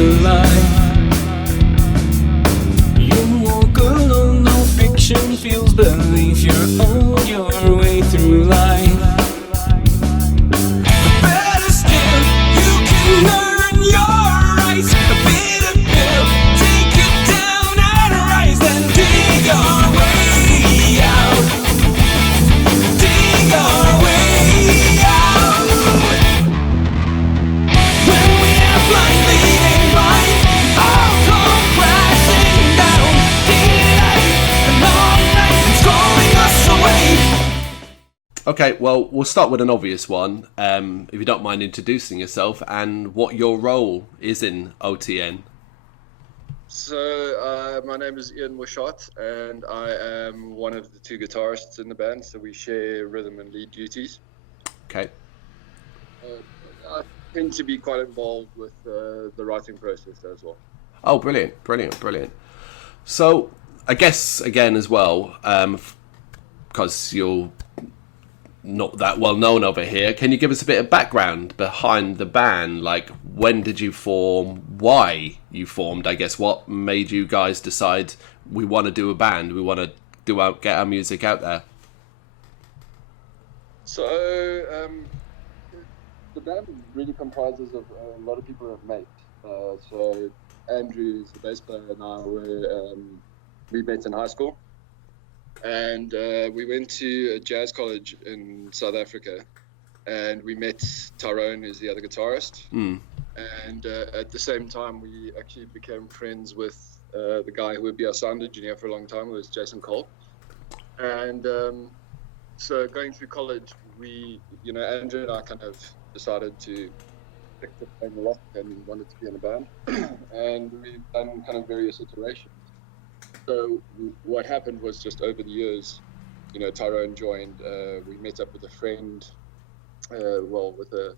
a lie. You walk alone, no fiction feels belief. You're on your way through life. Better still, you can earn your rights. A bitter pill, take you down and rise. Then dig our way out. Dig our way out. When we are blind leading blind, all come crashing down. Daylight, a long night, it's calling us away. Okay, well, we'll start with an obvious one. If you don't mind introducing yourself and what your role is in OTN. So, my name is Ian Wishart, and I am one of the two guitarists in the band, so we share rhythm and lead duties. Okay. I tend to be quite involved with the writing process as well. Oh, brilliant. So, I guess, again, as well, because you're not that well known over here, can you give us a bit of background behind the band? Like, when did you form? Why you formed? I guess what made you guys decide we want to do a band? We want to get our music out there. So, the band really comprises of a lot of people I've met. So, Andrew, the bass player, and I we met in high school. And we went to a jazz college in South Africa, and we met Tyrone, who's the other guitarist. And at the same time, we actually became friends with the guy who would be our sound engineer for a long time, who was Jason Cole. And so going through college, Andrew and I kind of decided to pick the playing a lot and wanted to be in a band. And we've done kind of various iterations. So what happened was, just over the years, Tyrone joined. We met up with a friend, with a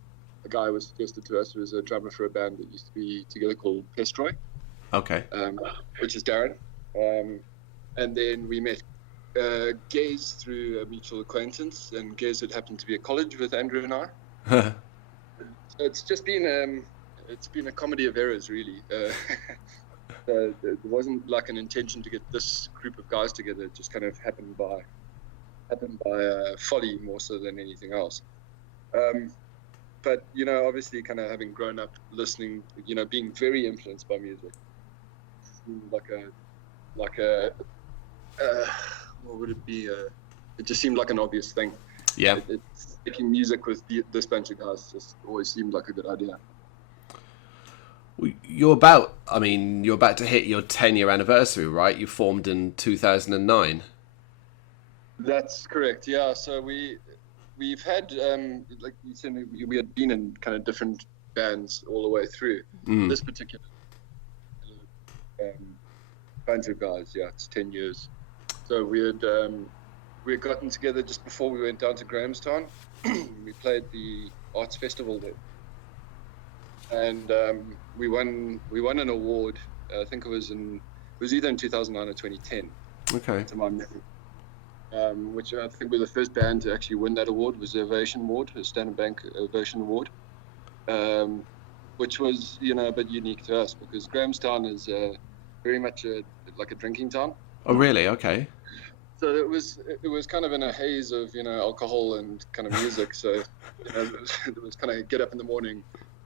guy who was suggested to us, who was a drummer for a band that used to be together called Pestroy. Okay. Which is Darren. And then we met Gez through a mutual acquaintance, and Gez had happened to be at college with Andrew and I. So it's just been a comedy of errors, really. There wasn't like an intention to get this group of guys together. It just kind of happened by folly more so than anything else. But obviously, kind of having grown up listening, being very influenced by music, what would it be? It just seemed like an obvious thing. Yeah. Making music with this bunch of guys just always seemed like a good idea. You're about to hit your 10-year anniversary, right? You formed in 2009. That's correct, yeah. So we've had, like you said, we had been in kind of different bands all the way through. This particular bunch of guys, yeah, it's 10 years. So we had gotten together just before we went down to Grahamstown. We played the Arts Festival there. And we won an award. I think it was either in 2009 or 2010. Okay. To my memory. Which I think we're the first band to actually win that award. Was the Ovation Award, the Standard Bank Ovation Award, which was a bit unique to us because Grahamstown is very much like a drinking town. Oh really? Okay. So it was kind of in a haze of alcohol and kind of music. So it was kind of get up in the morning,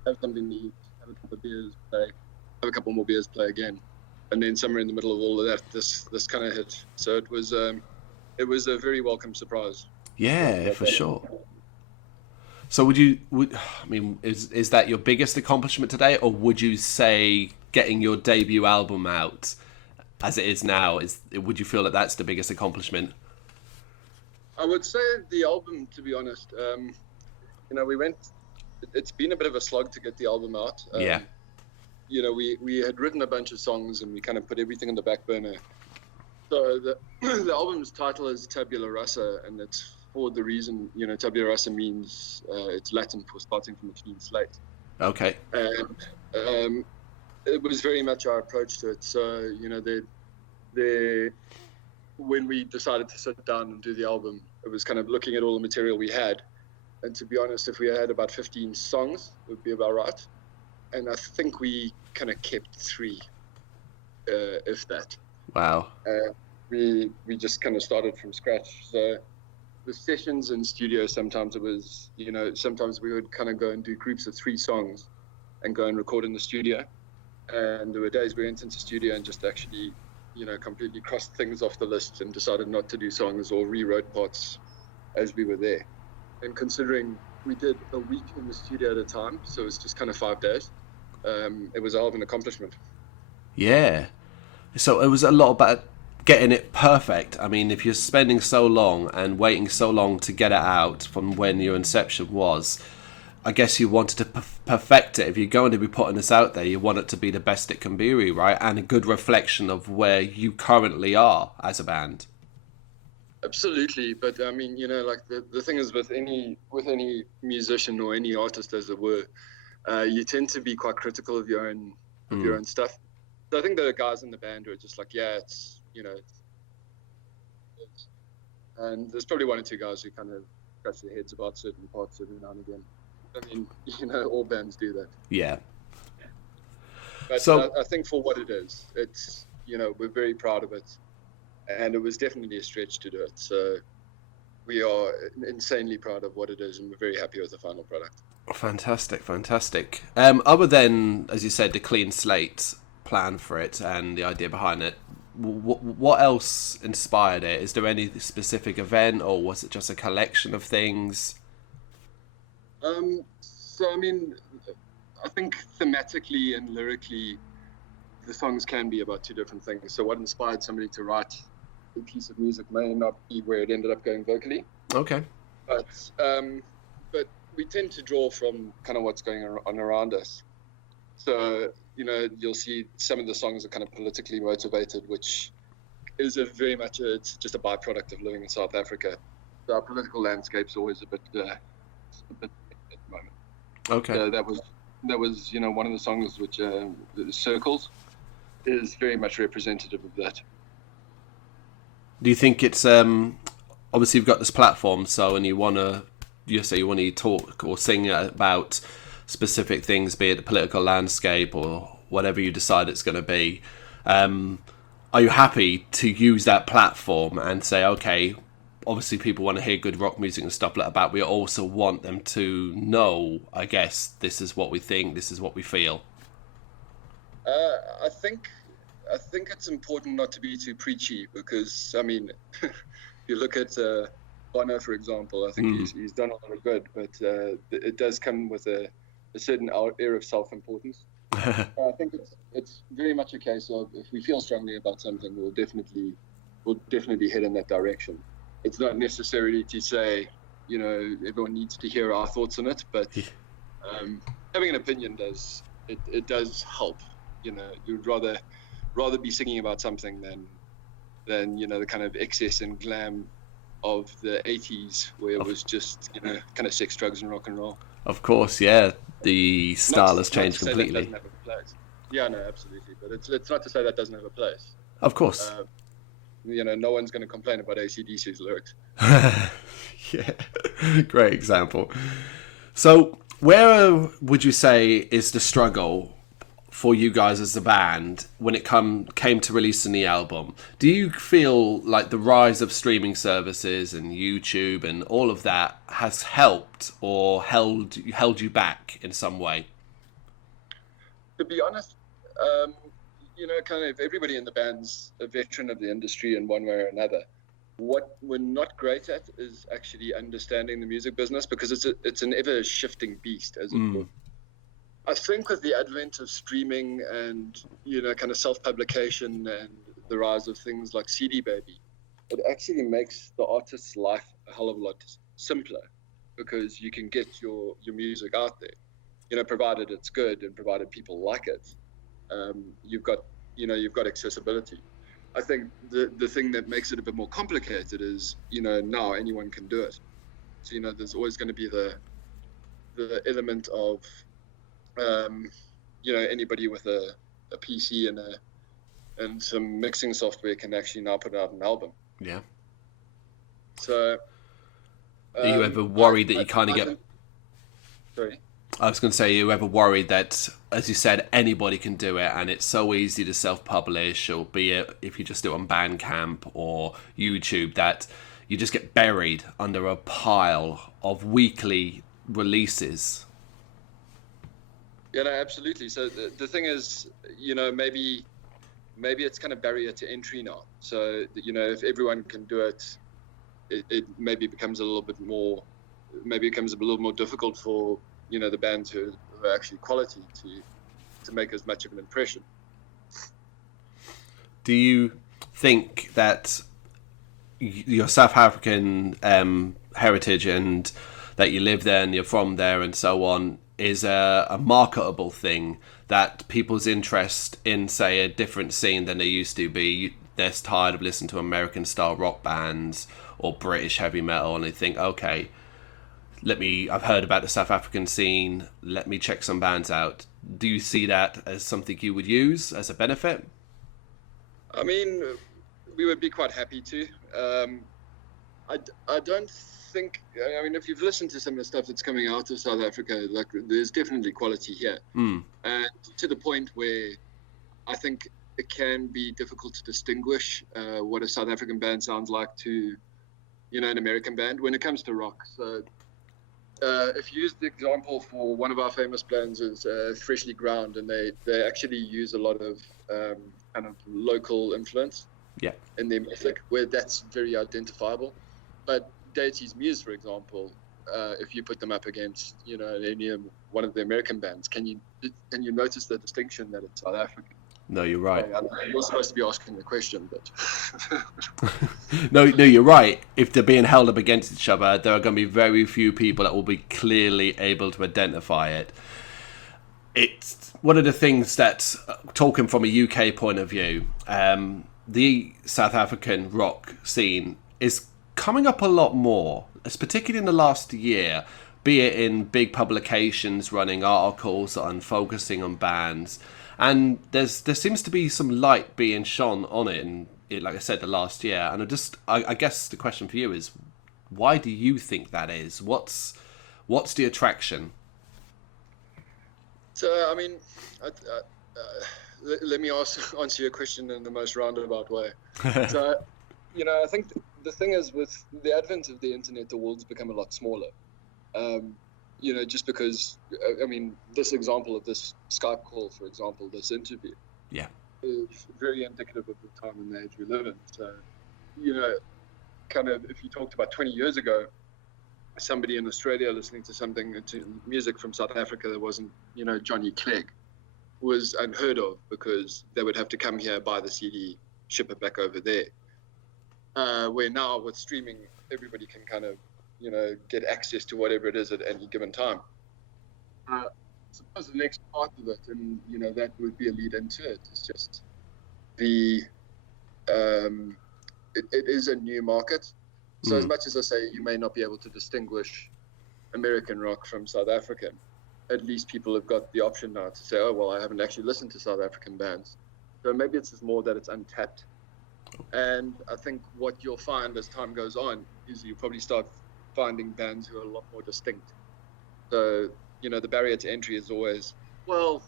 have something to eat, have a couple of beers, play, have a couple more beers, play again, and then somewhere in the middle of all of that, this kind of hit. So it was a very welcome surprise. Yeah, for sure. So is that your biggest accomplishment today, or would you say getting your debut album out as it is now would you feel that that's the biggest accomplishment? I would say the album, to be honest. It's been a bit of a slog to get the album out. Yeah. We had written a bunch of songs and we kind of put everything on the back burner. So the album's title is Tabula Rasa, and it's for the reason, Tabula Rasa means, it's Latin for starting from a clean slate. Okay. And it was very much our approach to it. So, when we decided to sit down and do the album, it was kind of looking at all the material we had. And to be honest, if we had about 15 songs, it would be about right. and I think we kind of kept 3, if that. Wow. We just kind of started from scratch. So the sessions in studio, sometimes it was, sometimes we would kind of go and do groups of 3 songs and go and record in the studio. And there were days we went into studio and just actually, completely crossed things off the list and decided not to do songs or rewrote parts as we were there. And considering we did a week in the studio at a time, so it was just kind of 5 days, it was a hell of an accomplishment. Yeah. So it was a lot about getting it perfect. I mean, if you're spending so long and waiting so long to get it out from when your inception was, I guess you wanted to perfect it. If you're going to be putting this out there, you want it to be the best it can be, right? And a good reflection of where you currently are as a band. Absolutely, but I mean, like the thing is with any musician or any artist, as it were, you tend to be quite critical of your own stuff. So I think the guys in the band were just like, yeah, it's and there's probably 1 or 2 guys who kind of scratch their heads about certain parts every now and again. I mean, all bands do that. Yeah. But so I think for what it is, it's, we're very proud of it. And it was definitely a stretch to do it. So we are insanely proud of what it is, and we're very happy with the final product. Fantastic. Other than, as you said, the clean slate plan for it and the idea behind it, what else inspired it? Is there any specific event, or was it just a collection of things? So, I mean, I think thematically and lyrically, the songs can be about 2 different things. So what inspired somebody to write a piece of music may not be where it ended up going vocally. Okay. But we tend to draw from kind of what's going on around us. So, you'll see some of the songs are kind of politically motivated, which is it's just a byproduct of living in South Africa. So our political landscape's always a bit at the moment. Okay. So that was one of the songs which Circles is very much representative of that. Do you think it's obviously you've got this platform, and you want to talk or sing about specific things, be it the political landscape or whatever you decide it's going to be. Are you happy to use that platform and say, okay, obviously people want to hear good rock music and stuff like that, we also want them to know, I guess, this is what we think, this is what we feel? I think it's important not to be too preachy, because, I mean, if you look at Bono, for example, I think he's done a lot of good, but it does come with a certain air of self-importance. I think it's very much a case of, if we feel strongly about something, we'll definitely head in that direction. It's not necessarily to say, everyone needs to hear our thoughts on it, but having an opinion does help. You'd rather be singing about something than the kind of excess and glam of the 80s, where it was just kind of sex, drugs, and rock and roll. Of course, yeah. The style has changed completely. Yeah, no, absolutely. But it's not to say that doesn't have a place. Of course. No one's going to complain about AC/DC's lyrics. Yeah, great example. So, where would you say is the struggle for you guys as a band when it came to releasing the album? Do you feel like the rise of streaming services and YouTube and all of that has helped or held you back in some way? To be honest, kind of everybody in the band's a veteran of the industry in one way or another. What we're not great at is actually understanding the music business, because it's an ever shifting beast, as it were. I think with the advent of streaming and, kind of self-publication and the rise of things like CD Baby, it actually makes the artist's life a hell of a lot simpler, because you can get your music out there, provided it's good and provided people like it. You've got accessibility. I think the thing that makes it a bit more complicated is, now anyone can do it. So, there's always going to be the element of, anybody with a PC and some mixing software can actually now put out an album. Yeah. So, are you ever worried that you kind of get... Sorry? I was going to say, you ever worried that, as you said, anybody can do it, and it's so easy to self-publish, or be it if you just do it on Bandcamp or YouTube, that you just get buried under a pile of weekly releases? Yeah, no, absolutely. So the thing is, maybe it's kind of barrier to entry now. So, if everyone can do it, it maybe becomes a little bit more, maybe it becomes a little more difficult for, the bands who are actually quality to make as much of an impression. Do you think that your South African heritage, and that you live there and you're from there and so on, is a marketable thing, that people's interest in, say, a different scene than they used to be, they're tired of listening to American style rock bands or British heavy metal, and they think, okay, I've heard about the South African scene, let me check some bands out. Do you see that as something you would use as a benefit? I mean, we would be quite happy to. I don't think, I mean, if you've listened to some of the stuff that's coming out of South Africa, like, there's definitely quality here. And to the point where I think it can be difficult to distinguish what a South African band sounds like to, an American band when it comes to rock. So if you use the example for one of our famous bands is Freshly Ground, and they actually use a lot of kind of local influence in their music, where that's very identifiable. But Deity's Muse, for example, if you put them up against, one of the American bands, can you notice the distinction that it's South African? No, you're right. You're supposed to be asking the question, but no, you're right. If they're being held up against each other, there are going to be very few people that will be clearly able to identify it. It's one of the things that, talking from a UK point of view, the South African rock scene is coming up a lot more, particularly in the last year, be it in big publications running articles and focusing on bands. And there seems to be some light being shone on it, in, like I said, the last year. And I guess the question for you is, why do you think that is? What's the attraction? So, I mean, let me answer your question in the most roundabout way. So, I think the thing is, with the advent of the internet, the world's become a lot smaller. Just because, I mean, this example of this Skype call, for example, this interview, is very indicative of the time and the age we live in. So, kind of, if you talked about 20 years ago, somebody in Australia listening to music from South Africa that wasn't, Johnny Clegg, was unheard of, because they would have to come here, buy the CD, ship it back over there. Where now, with streaming, everybody can kind of, get access to whatever it is at any given time. I suppose the next part of it, and that would be a lead into it, is just it is a new market. So as much as I say you may not be able to distinguish American rock from South African, at least people have got the option now to say, oh, well, I haven't actually listened to South African bands. So maybe it's just more that it's untapped. And I think what you'll find as time goes on is you'll probably start finding bands who are a lot more distinct. So, the barrier to entry is always, well,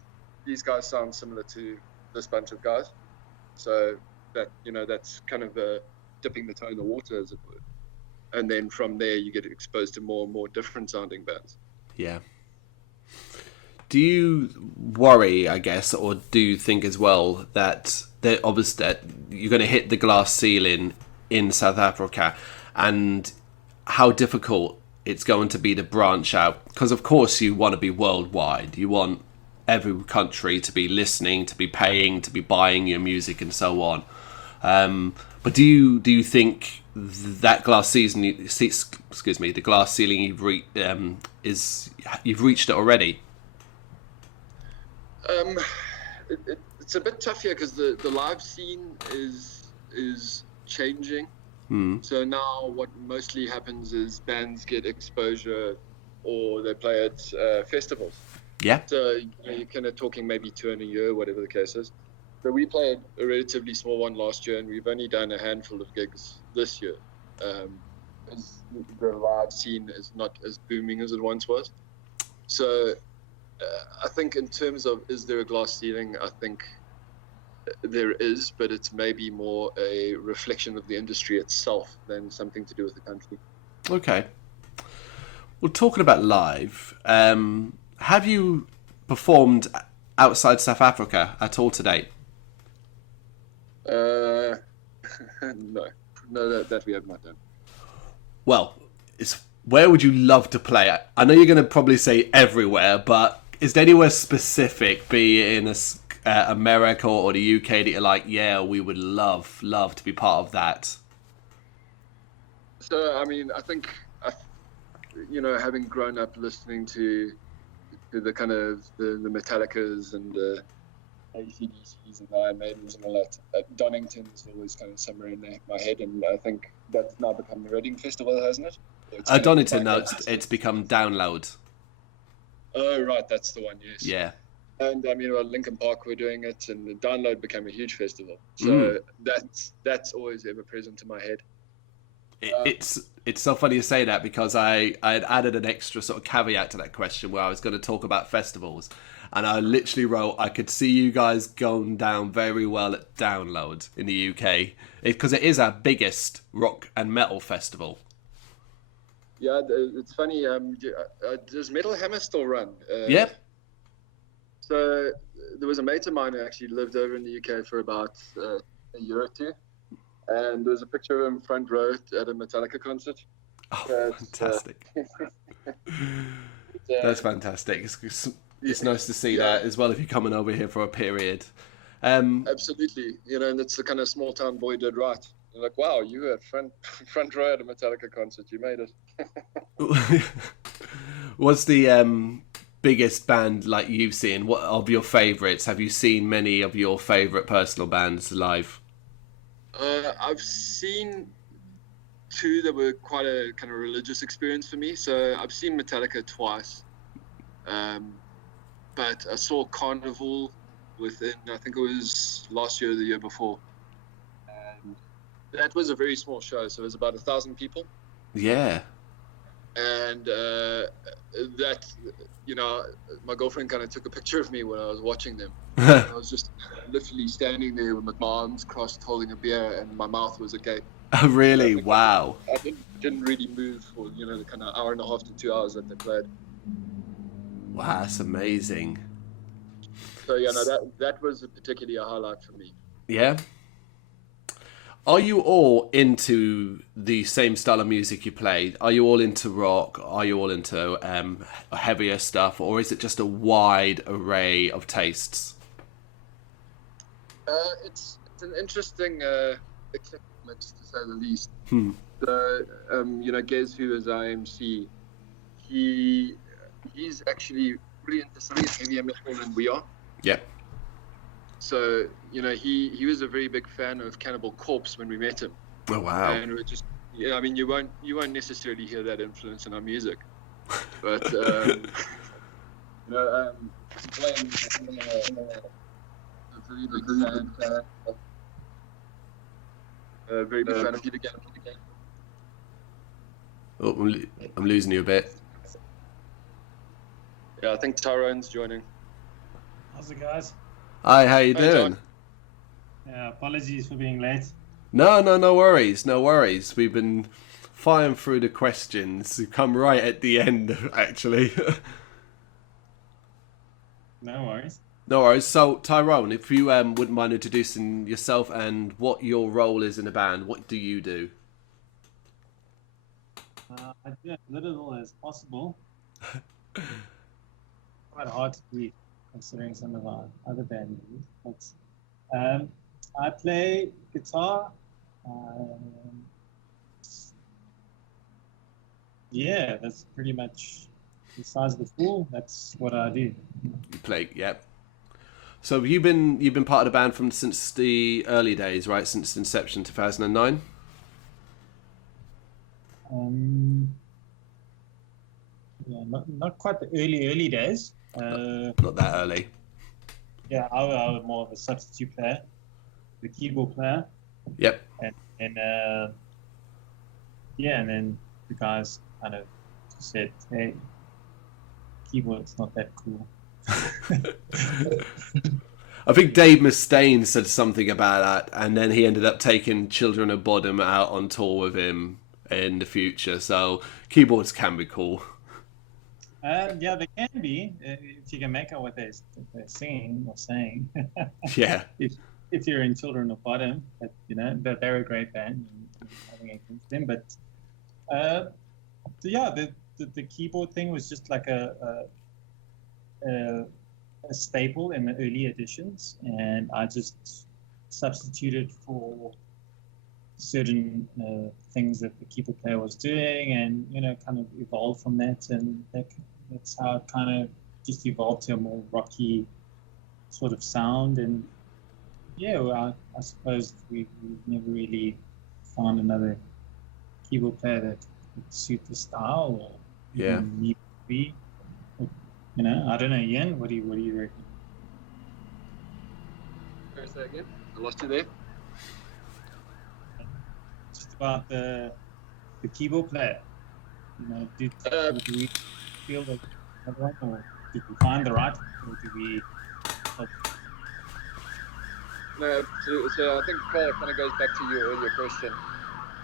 these guys sound similar to this bunch of guys. So that, that's kind of dipping the toe in the water, as it were. And then from there, you get exposed to more and more different sounding bands. Yeah. Do you worry, I guess, or do you think as well that obviously that you're going to hit the glass ceiling in South Africa, and how difficult it's going to be to branch out? Because of course you want to be worldwide. You want every country to be listening, to be paying, to be buying your music, and so on. But do you think that glass ceiling, the glass ceiling you've reached it already? It's a bit tough here, because the live scene is changing. So now what mostly happens is bands get exposure, or they play at festivals. Yeah. So you're kind of talking maybe 2 in a year, whatever the case is. So we played a relatively small one last year, and we've only done a handful of gigs this year. The live scene is not as booming as it once was. So I think in terms of is there a glass ceiling, I think there is, but it's maybe more a reflection of the industry itself than something to do with the country. Okay. Well, talking about live, have you performed outside South Africa at all to date? No, that we have not done. Well, where would you love to play? I know you're going to probably say everywhere, but is there anywhere specific, be it in America or the UK, that you're like, yeah, we would love to be part of that? So, I mean, I think, having grown up listening to the kind of the Metallicas and the AC/DCs and the Iron Maidens and all that, Donington's always kind of somewhere in my head, and I think that's now become the Reading Festival, hasn't it? Donington, no, it's become Download. Oh, right, that's the one, yes. Yeah. And I mean, Lincoln Park were doing it, and the Download became a huge festival. So that's always ever present in my head. It's so funny you say that, because I had added an extra sort of caveat to that question where I was going to talk about festivals, and I literally wrote, I could see you guys going down very well at Download in the UK, because it is our biggest rock and metal festival. Yeah, it's funny. Does Metal Hammer still run? Yep. So there was a mate of mine who actually lived over in the UK for about a year or two, and there was a picture of him front row at a Metallica concert. Oh, fantastic! That's fantastic. It's nice to see that as well if you're coming over here for a period. Absolutely, and it's the kind of small town boy did right. You're like, wow, you were front row at a Metallica concert. You made it. What's the biggest band like you've seen? What of your favourites? Have you seen many of your favourite personal bands live? I've seen two that were quite a kind of religious experience for me. So I've seen Metallica twice, but I saw Carnival within, I think it was last year or the year before. And that was a very small show, so it was about 1,000 people. Yeah. And that, my girlfriend kind of took a picture of me when I was watching them. I was just literally standing there with my arms crossed, holding a beer, and my mouth was agape. Oh, really? Wow. I didn't really move for the kind of hour and a half to 2 hours that they played. Wow, that's amazing. So that was particularly a highlight for me. Yeah. Are you all into the same style of music you play? Are you all into rock? Are you all into heavier stuff? Or is it just a wide array of tastes? It's an interesting eclectic mix, to say the least. So, Gez, who is our MC, he's actually pretty into some heavier metal than we are. Yep. So, he was a very big fan of Cannibal Corpse when we met him. Oh, wow. And we're just, you won't necessarily hear that influence in our music. But, playing a very big fan of Peter Gannon. Oh, I'm losing you a bit. Yeah, I think Tyrone's joining. How's it, guys? Hi, how you Hi, doing? John. Yeah, apologies for being late. No worries. We've been firing through the questions. We've come right at the end, actually. No worries. No worries. So, Tyrone, if you wouldn't mind introducing yourself and what your role is in the band, what do you do? I do as little as possible. Quite hard to read, considering some of our other band members. But I play guitar. Yeah, that's pretty much besides the fool. That's what I do. You play, yep. So you've been part of the band since the early days, right? Since inception, 2009. Yeah, not quite the early days. Not that early. Yeah, I was more of a substitute player, the keyboard player. Yep. And then the guys kind of said, "Hey, keyboard's not that cool. I think Dave Mustaine said something about that, and then he ended up taking Children of Bodom out on tour with him in the future. So keyboards can be cool. Yeah, they can be if you can make out what they're singing or saying. Yeah. If you're in Children of Bodom, but you know that they're a great band. And nothing against them, but yeah, the keyboard thing was just like a staple in the early editions, and I just substituted for certain things that the keyboard player was doing, and you know, kind of evolved from that, and that's how it kind of just evolved to a more rocky sort of sound. And yeah, well, I suppose we never really found another keyboard player that would suit the style or need to be. You know, I don't know, Ian. What do you reckon? Sorry, say again. I lost you there. Just about the keyboard player. You know, did we feel that right, or did we find the right, or did we? No, so I think Carl kind of goes back to your earlier question,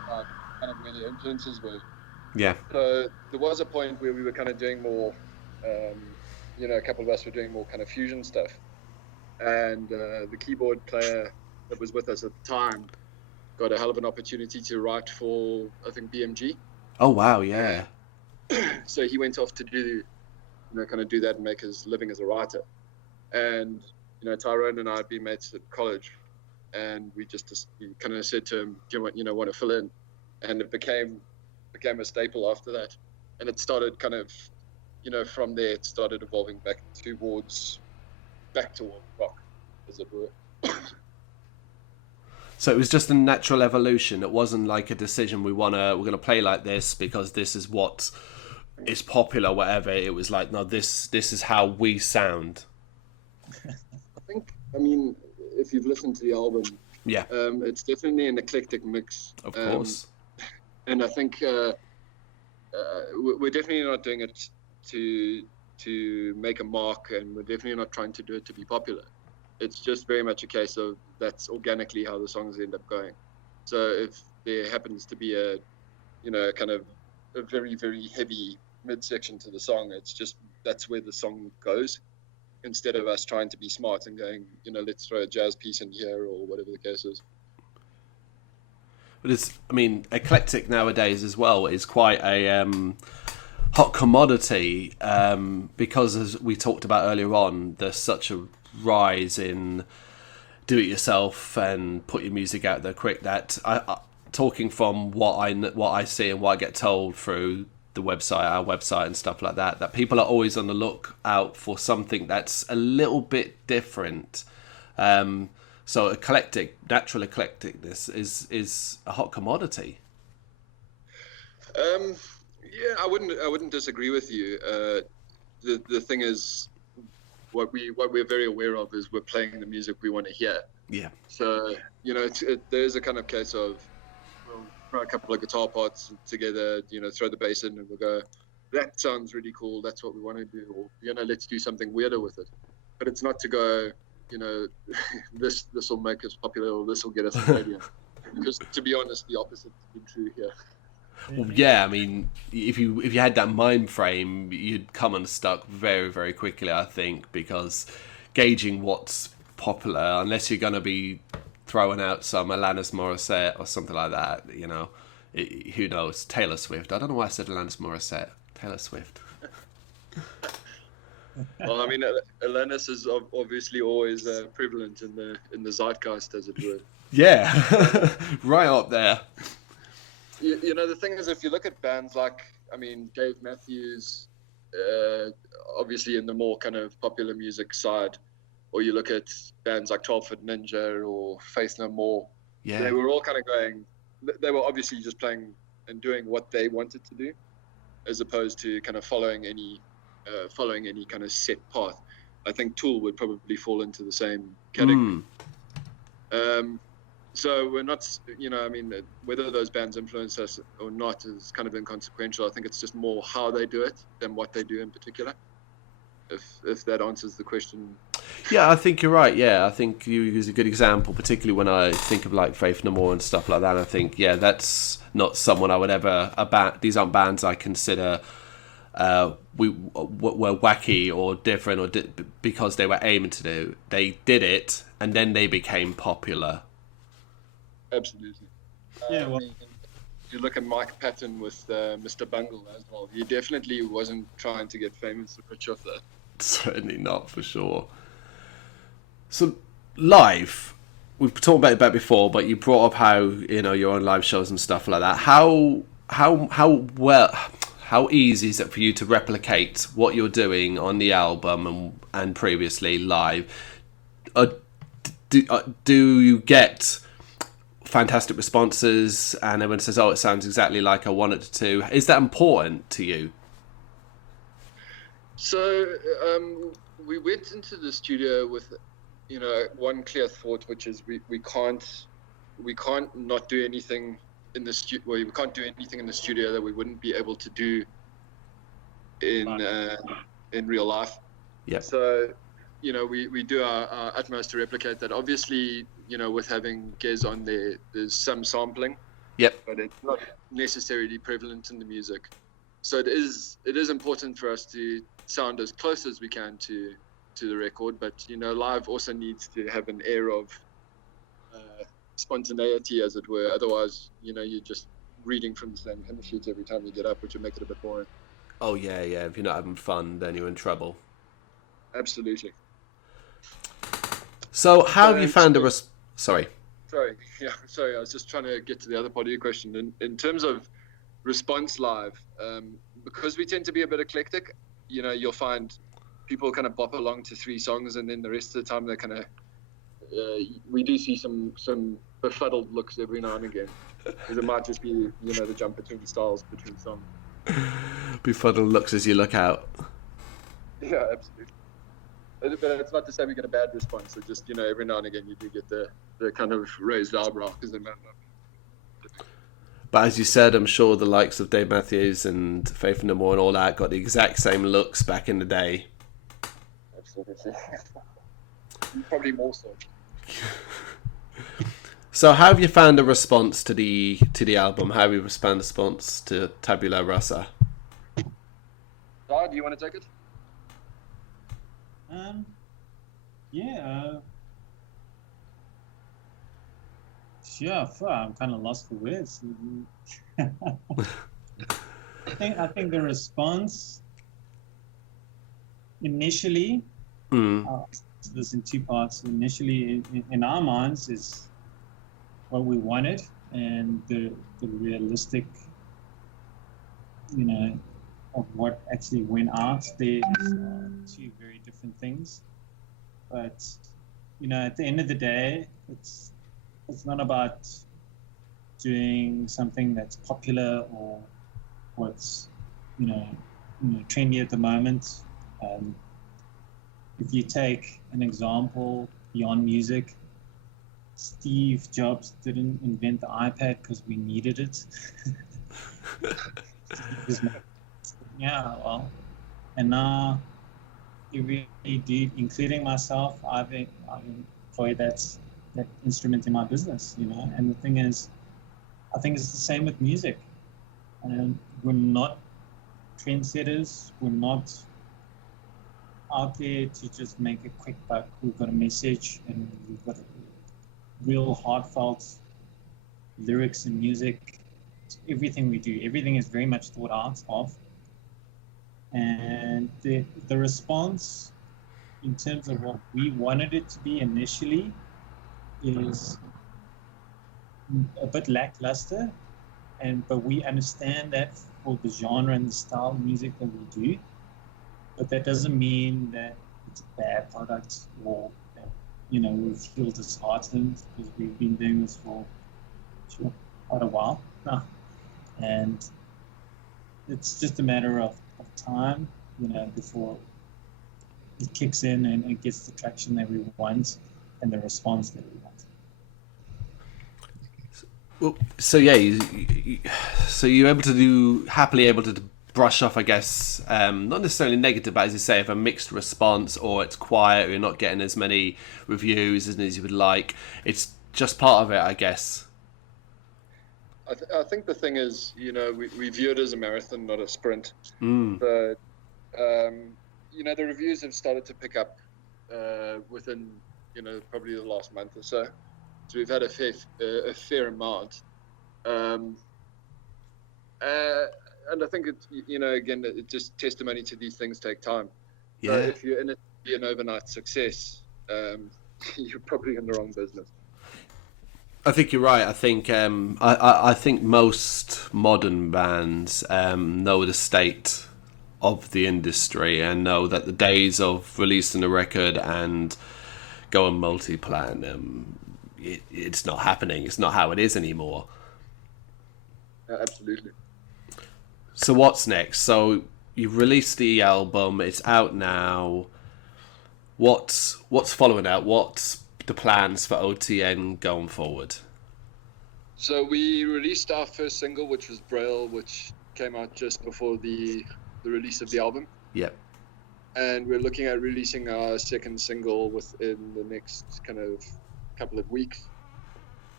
kind of where the influences were. Yeah. So there was a point where we were kind of doing more, you know, a couple of us were doing more kind of fusion stuff, and the keyboard player that was with us at the time got a hell of an opportunity to write for, I think, BMG. Oh wow, yeah. So he went off to do, you know, kind of do that and make his living as a writer. And you know, Tyrone and I had been mates at college, and we kind of said to him, "Do you want to fill in?" And it became a staple after that. And it started kind of, you know, from there it started evolving back towards rock, as it were. So it was just a natural evolution. It wasn't like a decision we're gonna play like this because this is what is popular, whatever. It was like, no, this is how we sound. I mean, if you've listened to the album, yeah, it's definitely an eclectic mix. Of course. And I think we're definitely not doing it to make a mark, and we're definitely not trying to do it to be popular. It's just very much a case of that's organically how the songs end up going. So if there happens to be a, you know, kind of a very, very heavy midsection to the song, it's just that's where the song goes, instead of us trying to be smart and going, you know, let's throw a jazz piece in here or whatever the case is. But eclectic nowadays as well is quite a hot commodity because, as we talked about earlier on, there's such a rise in do-it-yourself and put your music out there quick that talking from what I see and what I get told through our website and stuff like that people are always on the lookout for something that's a little bit different. So natural eclecticness is a hot commodity. Yeah, I wouldn't disagree with you. The thing is, what we're very aware of is we're playing the music we want to hear. Yeah. So, you know, there's a kind of case of we'll throw a couple of guitar parts together, you know, throw the bass in, and we'll go, that sounds really cool. That's what we want to do, or you know, let's do something weirder with it. But it's not to go, you know, this will make us popular, or this will get us on radio. Because to be honest, the opposite has been true here. Well, yeah, I mean, if you had that mind frame, you'd come unstuck very, very quickly, I think, because gauging what's popular, unless you're going to be throwing out some Alanis Morissette or something like that, you know, who knows? Taylor Swift. I don't know why I said Alanis Morissette. Taylor Swift. Well, I mean, Alanis is obviously always prevalent in the zeitgeist, as it were. Yeah, right up there. You know, the thing is, if you look at bands like, I mean, Dave Matthews, obviously in the more kind of popular music side, or you look at bands like 12 Foot Ninja or Faith No More, yeah, they were all kind of going, they were obviously just playing and doing what they wanted to do, as opposed to kind of following any kind of set path. I think Tool would probably fall into the same category. So we're not, you know, I mean, whether those bands influence us or not is kind of inconsequential. I think it's just more how they do it than what they do in particular. if that answers the question. Yeah, I think you're right. Yeah, I think you use a good example, particularly when I think of like Faith No More and stuff like that. I think, yeah, that's not someone I would ever these aren't bands I consider were wacky or different or because they were aiming to do. They did it, and then they became popular. Absolutely. Yeah, well, You look at Mike Patton with Mr. Bungle as well. He definitely wasn't trying to get famous or rich off that. Certainly not, for sure. So live, we've talked about it before, but you brought up how you're on live shows and stuff like that. How easy is it for you to replicate what you're doing on the album and previously live? Do you get fantastic responses and everyone says, "Oh, it sounds exactly like I want it to"? Is that important to you? So we went into the studio with, one clear thought, which is we can't not do anything in the studio. Well, we can't do anything in the studio that we wouldn't be able to do in real life. Yeah. So, we do our utmost to replicate that. Obviously, with having Gez on there's some sampling. Yep. But it's not necessarily prevalent in the music. So it is important for us to sound as close as we can to the record, but live also needs to have an air of spontaneity, as it were. Otherwise, you're just reading from the same hymn sheet every time you get up, which would make it a bit boring. Oh yeah. If you're not having fun, then you're in trouble. Absolutely. So how have you found Sorry. Sorry. I was just trying to get to the other part of your question. In terms of response live, because we tend to be a bit eclectic, you'll find people kind of bop along to 3 songs, and then the rest of the time they kind of we do see some befuddled looks every now and again, because it might just be the jump between styles between songs. Befuddled looks as you look out. Yeah, absolutely. But it's not to say we get a bad response. It's just every now and again you do get the kind of raised eyebrow because they might not. But as you said, I'm sure the likes of Dave Matthews and Faith No More and all that got the exact same looks back in the day. Absolutely. Probably more so. So how have you found a response to the album? How have you found a response to Tabula Rasa? Do you want to take it? Yeah, I'm kind of lost for words. I think the response initially, this in 2 parts. Initially, in our minds, is what we wanted, and the realistic, of what actually went out there is 2 very different things. But at the end of the day, it's not about doing something that's popular or what's trendy at the moment. If you take an example beyond music, Steve Jobs didn't invent the iPad because we needed it. Yeah, well, and now every dude, including myself, I've employed that instrument in my business, And the thing is, I think it's the same with music. We're not trendsetters. We're not out there to just make a quick buck. We've got a message, and we've got real heartfelt lyrics and music. Everything we do, everything is very much thought out of. And the response, in terms of what we wanted it to be initially, is a bit lackluster, but we understand that for the genre and the style of music that we do. But that doesn't mean that it's a bad product, or that we feel disheartened, because we've been doing this for quite a while now, and it's just a matter of time, before it kicks in and it gets the traction that we want and the response that we want. Well, so yeah, so you're happily able to brush off, I guess, not necessarily negative, but as you say, if a mixed response or it's quiet or you're not getting as many reviews as you would like, it's just part of it, I guess. I think the thing is, we view it as a marathon, not a sprint. So, the reviews have started to pick up within, probably the last month or so. So we've had a fair amount. And I think it's, again, it's just testimony to these things take time. Yeah. So if you're in it to be an overnight success, you're probably in the wrong business. I think you're right. I think I think most modern bands know the state of the industry and know that the days of releasing a record and going multi-plan, it's not happening. It's not how it is anymore. Absolutely. So what's next? So you've released the album. It's out now. What's following out? What's the plans for OTN going forward? So we released our first single, which was Brrraaains, which came out just before the release of the album. Yep. And we're looking at releasing our second single within the next kind of couple of weeks,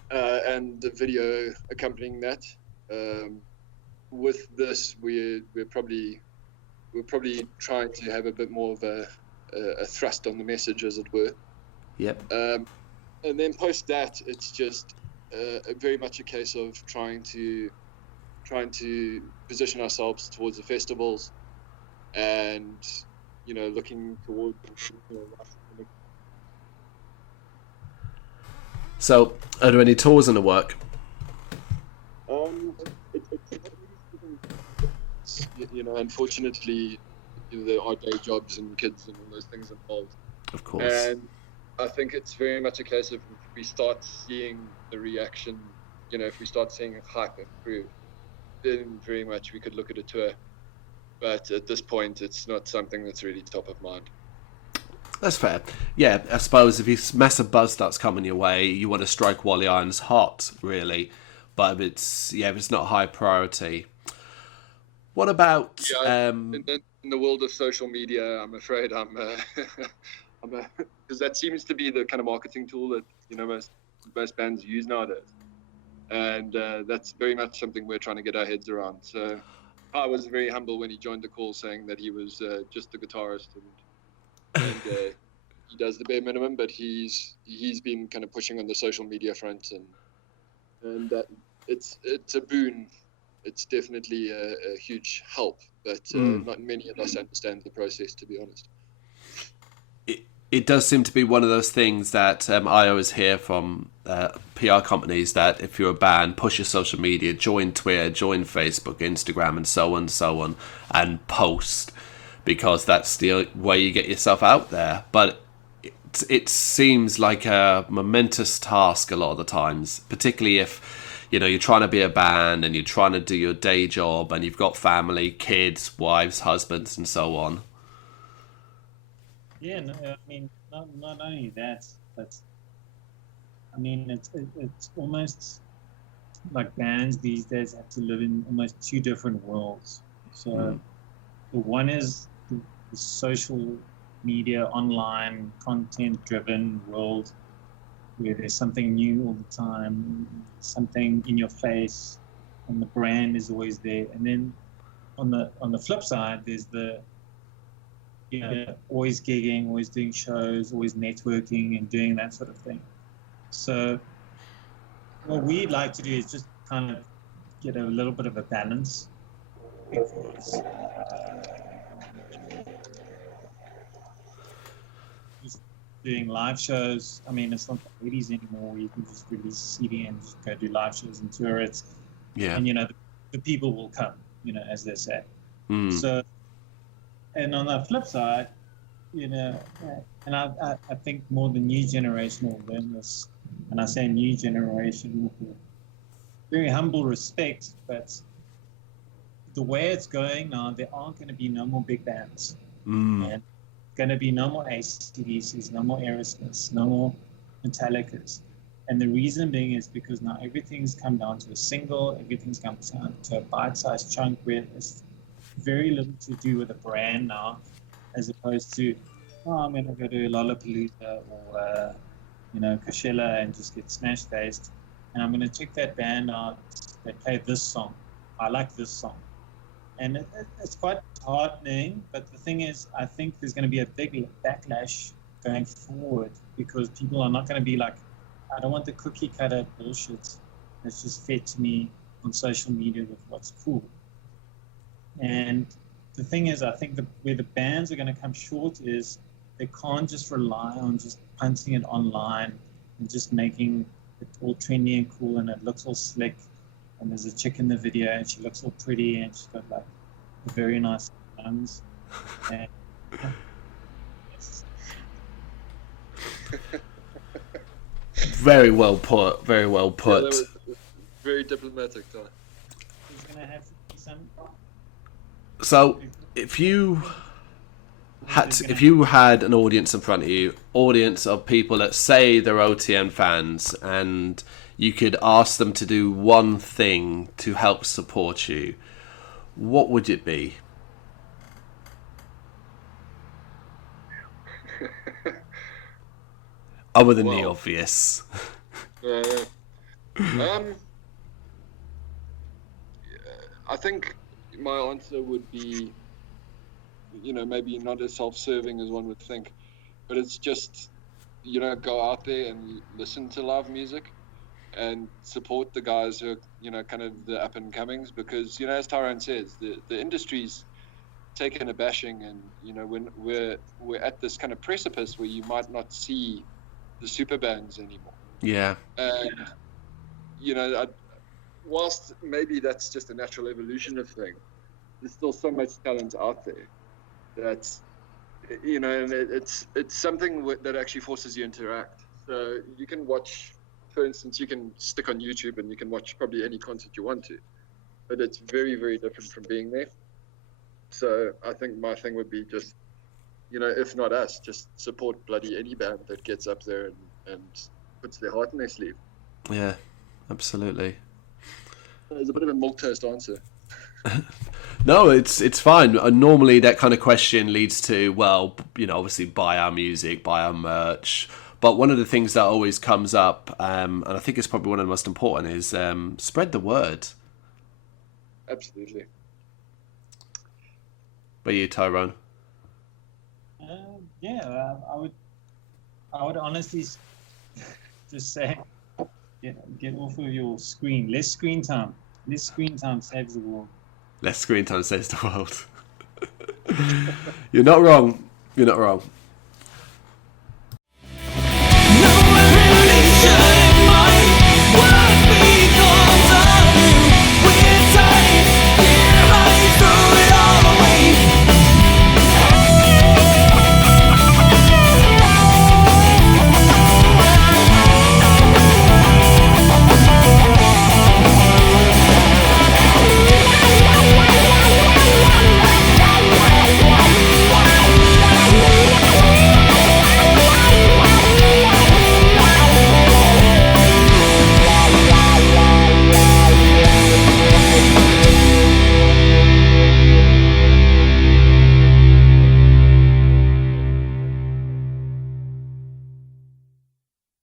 and the video accompanying that. With this, we're probably trying to have a bit more of a thrust on the message, as it were. Yep. And then post that, it's just very much a case of trying to position ourselves towards the festivals, and looking towards. So, are there any tours in the work? Unfortunately, there are day jobs and kids and all those things involved. Of course. And I think it's very much a case of if we start seeing the reaction, if we start seeing hype improve, then very much we could look at a tour. But at this point, it's not something that's really top of mind. That's fair. Yeah, I suppose if this massive buzz starts coming your way, you want to strike while the iron's hot, really. But if it's not high priority. What about... in the world of social media, I'm afraid because that seems to be the kind of marketing tool that, most bands use nowadays. And that's very much something we're trying to get our heads around. So I was very humble when he joined the call, saying that he was just the guitarist and he does the bare minimum, but he's been kind of pushing on the social media front, and that it's a boon. It's definitely a huge help, but not many of us understand the process, to be honest. It does seem to be one of those things that I always hear from PR companies, that if you're a band, push your social media, join Twitter, join Facebook, Instagram, and so on, and post, because that's the way you get yourself out there. But it seems like a momentous task a lot of the times, particularly if you're trying to be a band and you're trying to do your day job and you've got family, kids, wives, husbands, and so on. Yeah, no, I mean, not only that, but I mean, it's almost like bands these days have to live in almost two different worlds. So the one is the social media, online, content-driven world, where there's something new all the time, something in your face, and the brand is always there. And then on the flip side, there's the always gigging, always doing shows, always networking and doing that sort of thing. So what we'd like to do is just kind of get a little bit of a balance, because just doing live shows, I mean, it's not the 80s anymore where you can just release a CD and just go do live shows and tour it. Yeah. And, the people will come, as they say. So, and on the flip side, and I think more the new generation will learn this, and I say new generation with very humble respect, but the way it's going now, there aren't going to be no more big bands. And going to be no more AC/DCs, no more Aerosmiths, no more Metallicas. And the reason being is because now everything's come down to a single, everything's come down to a bite-sized chunk where very little to do with the brand now, as opposed to, oh, I'm going to go to Lollapalooza or Coachella and just get smash faced, and I'm going to check that band out. They play this song. I like this song, and it's quite heartening. But the thing is, I think there's going to be a big backlash going forward because people are not going to be like, I don't want the cookie cutter bullshit that's just fed to me on social media with what's cool. And the thing is, I think where the bands are going to come short is they can't just rely on just punting it online and just making it all trendy and cool and it looks all slick. And there's a chick in the video and she looks all pretty and she's got like very nice lungs. And, Very well put. Very well put. Yeah, that was very diplomatic, Ty. there's going to have to be some. So, if you had an audience in front of you, audience of people that say they're OTN fans, and you could ask them to do one thing to help support you, what would it be? Other than the Wow. obvious. I think my answer would be, maybe not as self-serving as one would think, but it's just, go out there and listen to live music and support the guys who are, kind of the up and comings, because, as Tyrone says, the industry's taken a bashing, and, when we're at this kind of precipice where you might not see the super bands anymore. Yeah. And, whilst maybe that's just a natural evolution of things, there's still so much talent out there that's, and it's something that actually forces you to interact. So you can watch, for instance, you can stick on YouTube and you can watch probably any concert you want to, but it's very, very different from being there. So I think my thing would be just, if not us, just support bloody any band that gets up there and puts their heart in their sleeve. Yeah, absolutely. There's a bit of a milk toast answer. No, it's fine. Normally that kind of question leads to, well, obviously buy our music, buy our merch. But one of the things that always comes up, and I think it's probably one of the most important, is spread the word. Absolutely. But you, Tyrone? I would honestly just say, get off of your screen. Less screen time. Less screen time saves the world. Less screen time saves the world. You're not wrong. You're not wrong.